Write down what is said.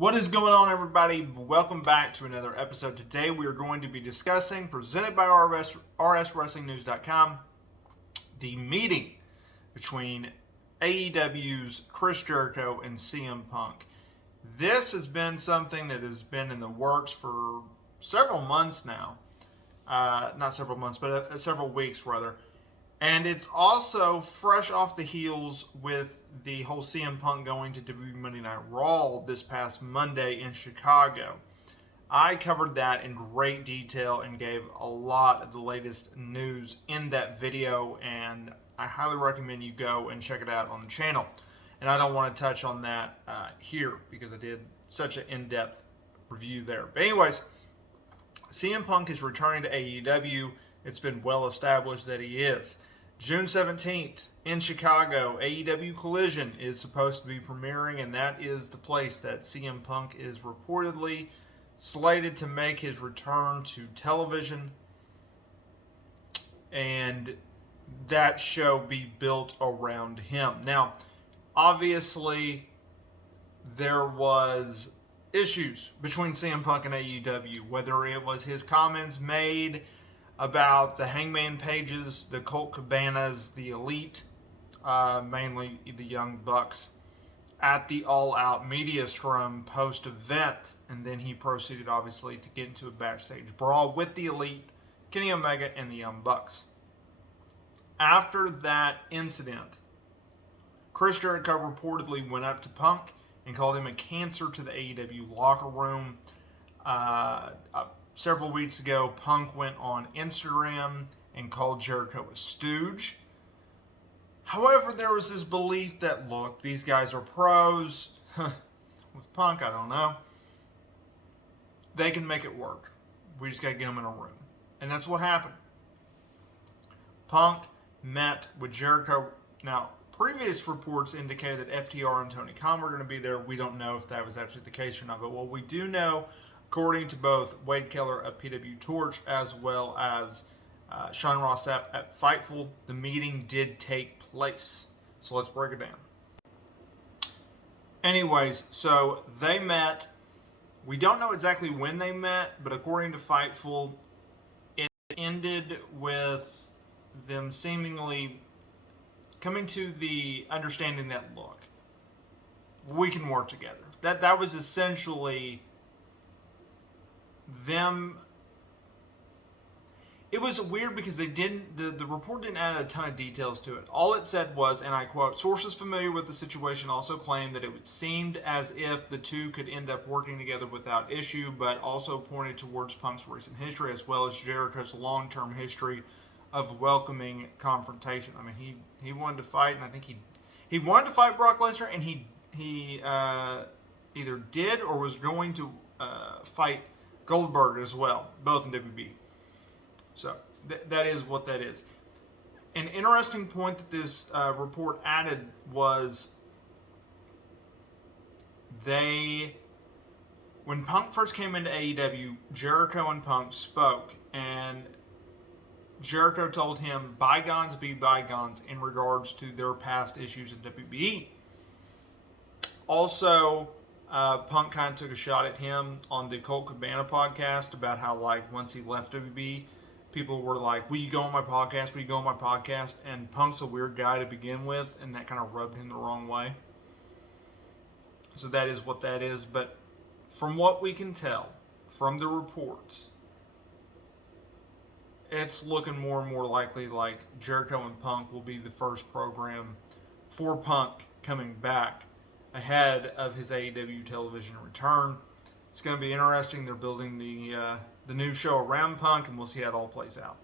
What is going on, everybody? Welcome back to another episode. Today we are going to be discussing, presented by RSWrestlingNews.com, the meeting between AEW's Chris Jericho and CM Punk. This has been something that has been in the works for several months now. Not several months, but several weeks, rather. And it's also fresh off the heels with the whole CM Punk going to WWE Monday Night Raw this past Monday in Chicago. I covered that in great detail and gave a lot of the latest news in that video, and I highly recommend you go and check it out on the channel. And I don't want to touch on that here because I did such an in-depth review there. But anyways, CM Punk is returning to AEW. It's been well established that he is. June 17th in Chicago, AEW Collision is supposed to be premiering, and that is the place that CM Punk is reportedly slated to make his return to television, and that show be built around him. Now, obviously, there was issues between CM Punk and AEW, whether it was his comments made about the Hangman Pages, the Colt Cabanas, the Elite, mainly the Young Bucks, at the All Out Media Scrum post-event. And then he proceeded, obviously, to get into a backstage brawl with the Elite, Kenny Omega, and the Young Bucks. After that incident, Chris Jericho reportedly went up to Punk and called him a cancer to the AEW locker room. Several weeks ago, Punk went on Instagram and called Jericho a stooge. However, there was this belief that, look, these guys are pros. With Punk, I don't know. They can make it work. We just got to get them in a room. And that's what happened. Punk met with Jericho. Now, previous reports indicated that FTR and Tony Khan were going to be there. We don't know if that was actually the case or not. But what we do know, according to both Wade Keller of PW Torch as well as Sean Ross Sapp at Fightful, the meeting did take place. So let's break it down. Anyways, so they met. We don't know exactly when they met, but according to Fightful, it ended with them seemingly coming to the understanding that, look, we can work together. That was essentially them. It was weird because they didn't, the report didn't add a ton of details to it. All it said was, and I quote, sources familiar with the situation also claimed that it seemed as if the two could end up working together without issue, but also pointed towards Punk's recent history as well as Jericho's long-term history of welcoming confrontation. I mean, he wanted to fight, and I think he wanted to fight Brock Lesnar, and he either did or was going to fight Goldberg as well, both in WB. So that is what that is. An interesting point that this report added was when Punk first came into AEW, Jericho and Punk spoke, and Jericho told him bygones be bygones in regards to their past issues in WBE. Also, Punk kind of took a shot at him on the Colt Cabana podcast about how, like, once he left WB, people were like, will you go on my podcast? Will you go on my podcast? And Punk's a weird guy to begin with, and that kind of rubbed him the wrong way. So that is what that is. But from what we can tell from the reports, it's looking more and more likely like Jericho and Punk will be the first program for Punk coming back ahead of his AEW television return. It's going to be interesting. They're building the new show around Punk, and we'll see how it all plays out.